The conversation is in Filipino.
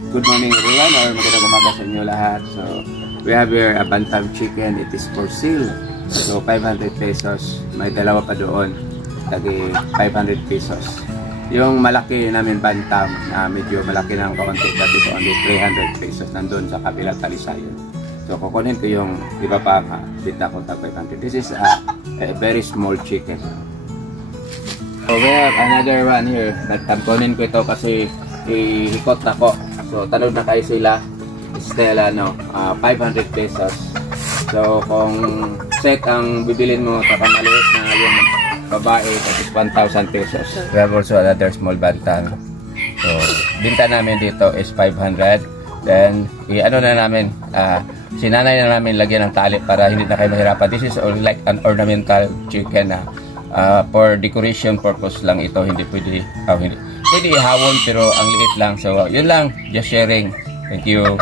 Good morning everyone, or magandang umaga sa inyo lahat. So, we have here a bantam chicken. It is for sale. So, 500 pesos. May dalawa pa doon. Tagi 500 pesos. Yung malaki namin bantam, na medyo malaki ng kaunti, that is only 300 pesos. Nandun sa kabila talisayon. So, kukunin ko yung iba pa bita ko tag 500. This is a very small chicken. So, we have another one here. Kunin ko ito kasi ihikot ako. So, tanod na kayo sila. Still, 500 pesos. So, kung set ang bibilin mo, maliit na yung babae, that is 1,000 pesos. We have also another small bantam. So, binta namin dito is 500. Then, sinanay na namin lagyan ng tali para hindi na kayo mahirapan. This is like an ornamental chicken na for decoration purpose lang ito. Hindi pwede, pwede ihawon pero ang liit lang. So, yun lang. Just sharing. Thank you.